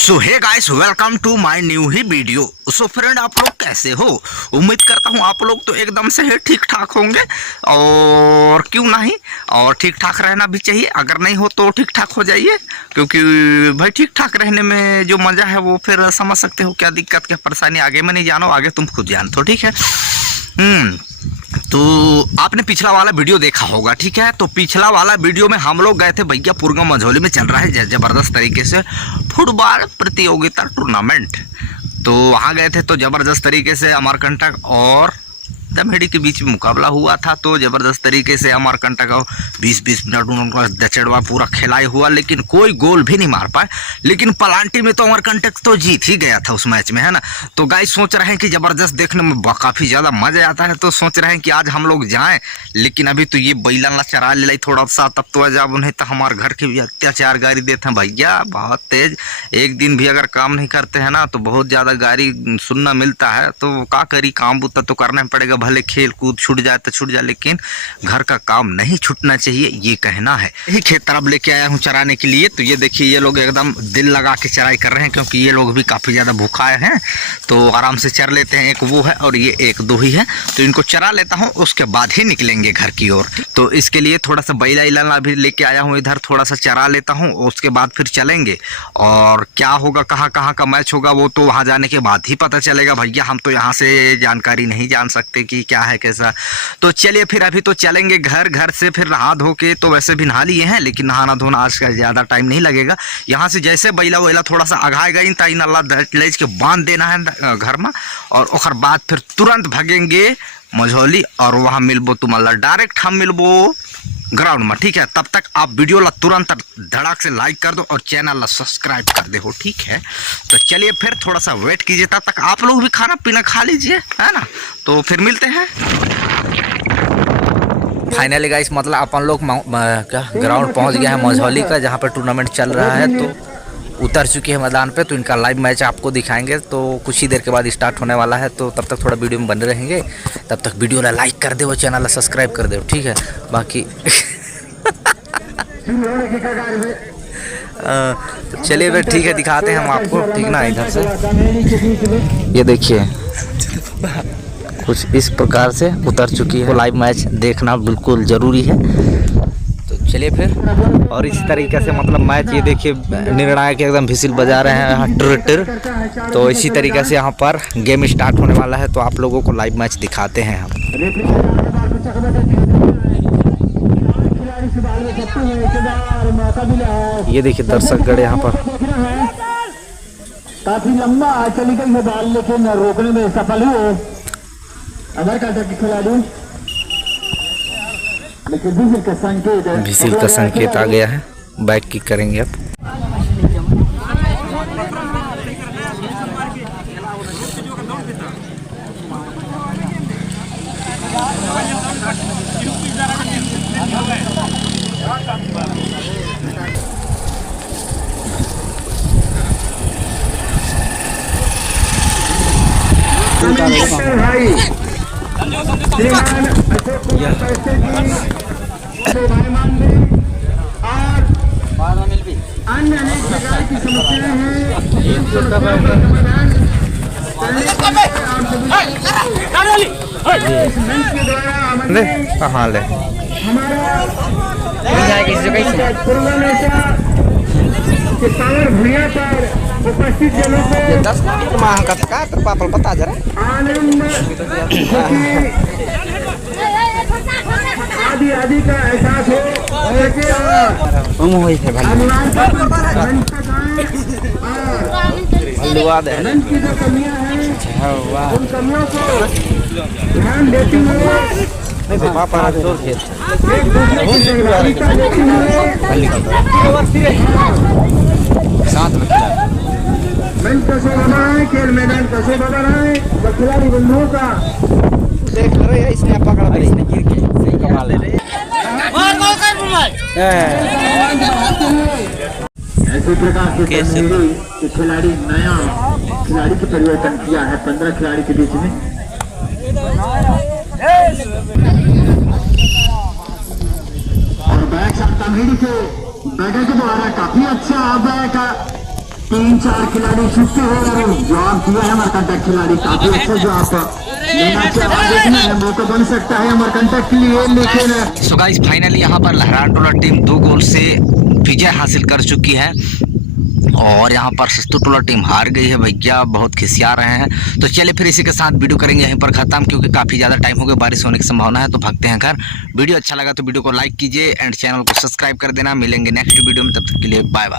So hey guys, welcome to my new ही video. So friend, आप लोग कैसे हो? उम्मीद करता हूँ आप लोग तो एकदम से ही ठीक ठाक होंगे, और क्यों नहीं, और ठीक ठाक रहना भी चाहिए। अगर नहीं हो तो ठीक ठाक हो जाइए, क्योंकि भाई ठीक ठाक रहने में जो मज़ा है वो फिर समझ सकते हो। क्या दिक्कत क्या परेशानी आगे में नहीं जानो, आगे तुम खुद जान तो ठीक है। तो आपने पिछला वाला वीडियो देखा होगा, ठीक है। तो पिछला वाला वीडियो में हम लोग गए थे भैया पुरगा मझौली में चल रहा है जबरदस्त तरीके से फुटबॉल प्रतियोगिता टूर्नामेंट। तो वहाँ गए थे तो जबरदस्त तरीके से अमरकंटक और दमहेड़ी के बीच में मुकाबला हुआ था। तो ज़बरदस्त तरीके से अमरकंटक 20-20 मिनट उनका दचड़वा पूरा खिलाए हुआ, लेकिन कोई गोल भी नहीं मार पाए। लेकिन पलांटी में तो अमरकंटक तो जीत ही गया था उस मैच में, है ना। तो गाइस सोच रहे हैं कि ज़बरदस्त देखने में काफ़ी ज़्यादा मज़ा आता है, तो सोच रहे हैं कि आज हम लोग जाएँ। लेकिन अभी तो ये बैलन ला चरा ले थोड़ा सा, तब तो जब उन्हें तो हमारे घर के भी अत्याचार गाड़ी देते हैं भैया, बहुत तेज। एक दिन भी अगर काम नहीं करते हैं ना तो बहुत ज़्यादा गाड़ी सुनना मिलता है। तो क्या करी, काम बुता तो करना पड़ेगा, भले खेल कूद छूट जाए तो छूट जाए, लेकिन घर का काम नहीं छूटना चाहिए, ये कहना है। यही खेत तरफ लेके आया हूँ चराने के लिए। तो ये देखिए, ये लोग एकदम दिल लगा के चराई कर रहे हैं, क्योंकि ये लोग भी काफ़ी ज़्यादा भूखाए हैं। तो आराम से चर लेते हैं। एक वो है और ये एक दो ही है, तो इनको चरा लेता हूँ, उसके बाद ही निकलेंगे घर की ओर। तो इसके लिए थोड़ा सा बैला इला भी लेके आया हूँ इधर, थोड़ा सा चरा लेता हूँ, उसके बाद फिर चलेंगे। और क्या होगा, कहाँ कहाँ का मैच होगा, वो तो वहाँ जाने के बाद ही पता चलेगा भैया। हम तो यहाँ से जानकारी नहीं जान सकते कि क्या है कैसा। तो चलिए फिर अभी तो चलेंगे घर से फिर नहा धो के, तो वैसे भी नहा लिए हैं, लेकिन नहाना धोना आज का ज़्यादा टाइम नहीं लगेगा। यहाँ से जैसे बैला वैला थोड़ा सा आगाए गई ताई नल्ला लेज के बांध देना है घर में, और उसके बाद फिर तुरंत भागेंगे मझौली, और वहाँ मिलबो तुम्हारा डायरेक्ट हम मिलबो ग्राउंड में, ठीक है। तब तक आप वीडियो ला तुरंत धड़ाक से लाइक कर दो और चैनल ला सब्सक्राइब कर दे हो, ठीक है। तो चलिए फिर थोड़ा सा वेट कीजिए, तब तक आप लोग भी खाना पीना खा लीजिए, है ना। तो फिर मिलते हैं। फाइनली गाइस, मतलब अपन लोग क्या ग्राउंड पहुंच गया है मझौली का, जहां पर टूर्नामेंट चल रहा है। तो उतर चुके हैं मैदान पे, तो इनका लाइव मैच आपको दिखाएंगे। तो कुछ ही देर के बाद स्टार्ट होने वाला है, तो तब तक थोड़ा वीडियो में बने रहेंगे। तब तक वीडियो ला लाइक कर दो, चैनल ला सब्सक्राइब कर दो, ठीक है। बाकी तो चलिए फिर ठीक है, दिखाते हैं हम आपको, ठीक ना। इधर से ये देखिए, कुछ इस प्रकार से उतर चुकी है। लाइव मैच देखना बिल्कुल ज़रूरी है। तो चलिए फिर, और इस तरीके से मतलब मैच ये देखिए, निर्णायक एकदम विसिल बजा रहे हैं यहाँ टर। तो इसी तरीके से यहाँ पर गेम स्टार्ट होने वाला है, तो आप लोगों को लाइव मैच दिखाते हैं हम। ये देखिए दर्शक गढ़ यहाँ पर काफी लंबा चली गई है बॉल, लेकिन रोकने में सफल हुए अमरकंटक के खिलाड़ी। लेकिन विसिल का संकेत आ गया है, बैक किक करेंगे अब। अन्य अनेक प्रकार की समस्याएं हैं। कहाँ ले किसान भूया पर उपस्थित जनों को 10 माह का पापल बता जरा आनंद आदि आदि का एहसास हो मंच की जो कमियां हैं उन कमियों को ध्यान देते हुए एक दूसरे की सहभागिता देते हुए मंच का शोभा बढ़ाए, खेल मैदान का शोभा बढ़ाए, और खिलाड़ी बंधुओं का देख रहे हैं। इसने पकड़ा, इसने गिर के सही कमाल है। ऐसे प्रकार से खिलाड़ी नया खिलाड़ी की परिवर्तन किया है 15 खिलाड़ी के बीच में। और बैक दमहेड़ी के बैटर के द्वारा काफी अच्छा बैक 3-4 खिलाड़ी छुट्टी हो गए, जवाब दिया है अमरकंटक खिलाड़ी, काफी अच्छा जवाब लेना चाहिए, देखना है मौका बन सकता है अमरकंटक के लिए, लेकिन सो गाइस फाइनली यहाँ पर लहरान टोला टीम 2 गोल से विजय हासिल कर चुकी है और यहाँ पर सस्तु टोला टीम हार गई है भैया, बहुत खिसिया रहे हैं। तो चलिए फिर इसी के साथ वीडियो करेंगे यहीं पर खत्म, क्योंकि काफ़ी ज़्यादा टाइम हो गया, बारिश होने की संभावना है। तो भागते हैं घर। वीडियो अच्छा लगा तो वीडियो को लाइक कीजिए एंड चैनल को सब्सक्राइब कर देना। मिलेंगे नेक्स्ट वीडियो में, तब तक के लिए बाय बाय।